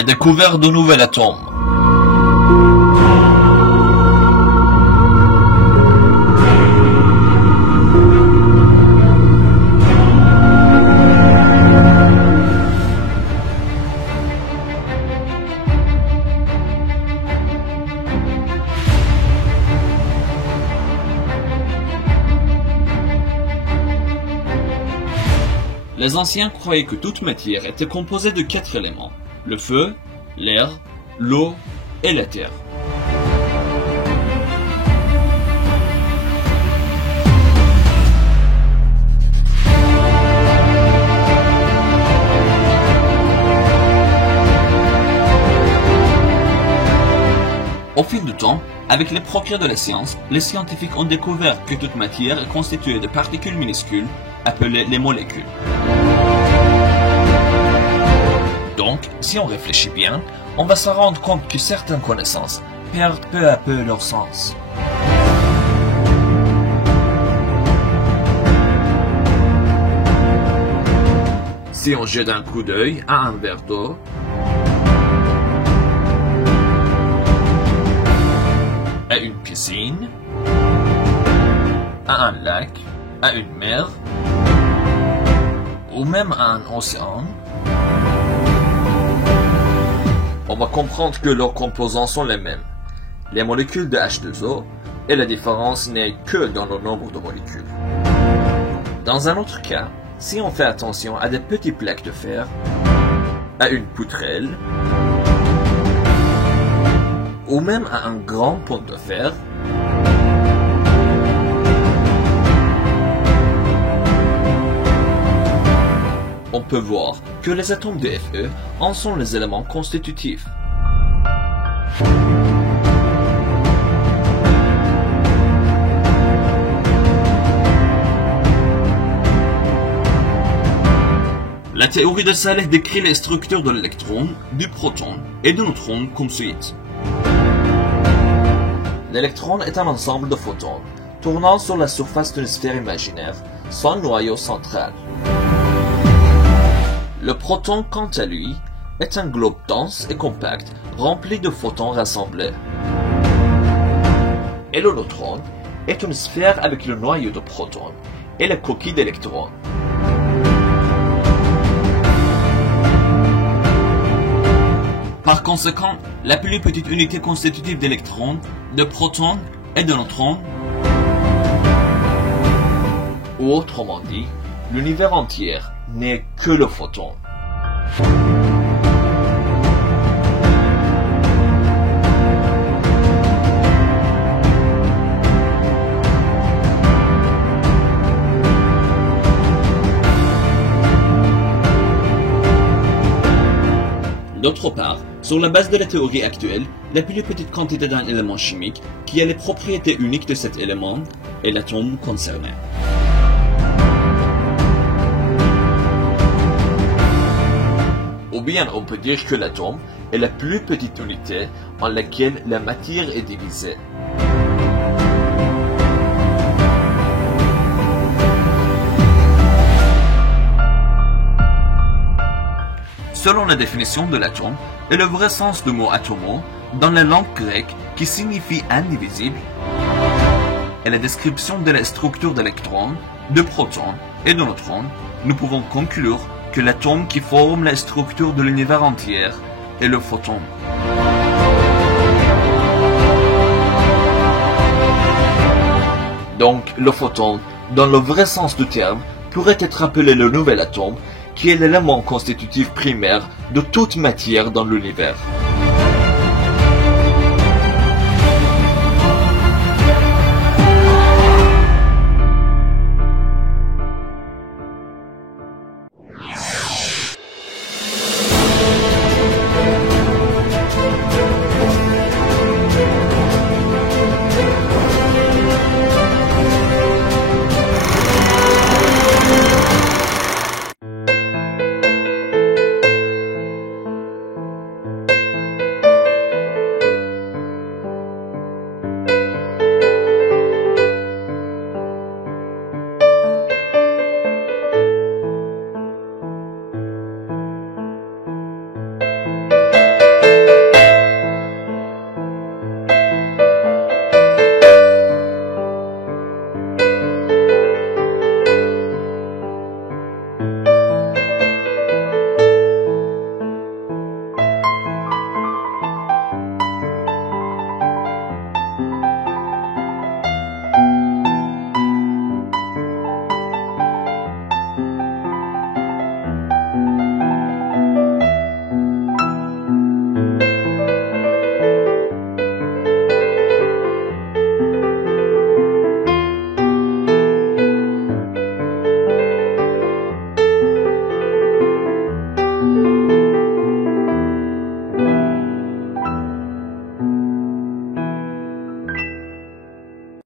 La découverte de nouvel atome. Les anciens croyaient que toute matière était composée de 4 éléments: le feu, l'air, l'eau et la terre. Au fil du temps, avec les progrès de la science, les scientifiques ont découvert que toute matière est constituée de particules minuscules, appelées les molécules. Donc, si on réfléchit bien, on va se rendre compte que certaines connaissances perdent peu à peu leur sens. Si on jette un coup d'œil à un verre d'eau, à une piscine, à un lac, à une mer, ou même à un océan, on va comprendre que leurs composants sont les mêmes, les molécules de H2O, et la différence n'est que dans le nombre de molécules. Dans un autre cas, si on fait attention à des petites plaques de fer, à une poutrelle, ou même à un grand pont de fer, on peut voir que les atomes de Fe en sont les éléments constitutifs. La théorie de Saleh décrit les structures de l'électron, du proton et du neutron comme suit. L'électron est un ensemble de photons tournant sur la surface d'une sphère imaginaire, sans noyau central. Le proton, quant à lui, est un globe dense et compact, rempli de photons rassemblés. Et le neutron est une sphère avec le noyau de protons et la coquille d'électrons. Par conséquent, la plus petite unité constitutive d'électrons, de protons et de neutrons, ou autrement dit, l'univers entier n'est que le photon. D'autre part, sur la base de la théorie actuelle, la plus petite quantité d'un élément chimique qui a les propriétés uniques de cet élément est l'atome concerné. Ou bien on peut dire que l'atome est la plus petite unité en laquelle la matière est divisée. Selon la définition de l'atome et le vrai sens du mot atomo dans la langue grecque qui signifie indivisible, et la description de la structure d'électrons, de protons et de neutrons, nous pouvons conclure que l'atome qui forme la structure de l'univers entier est le photon. Donc, le photon, dans le vrai sens du terme, pourrait être appelé le nouvel atome, qui est l'élément constitutif primaire de toute matière dans l'univers.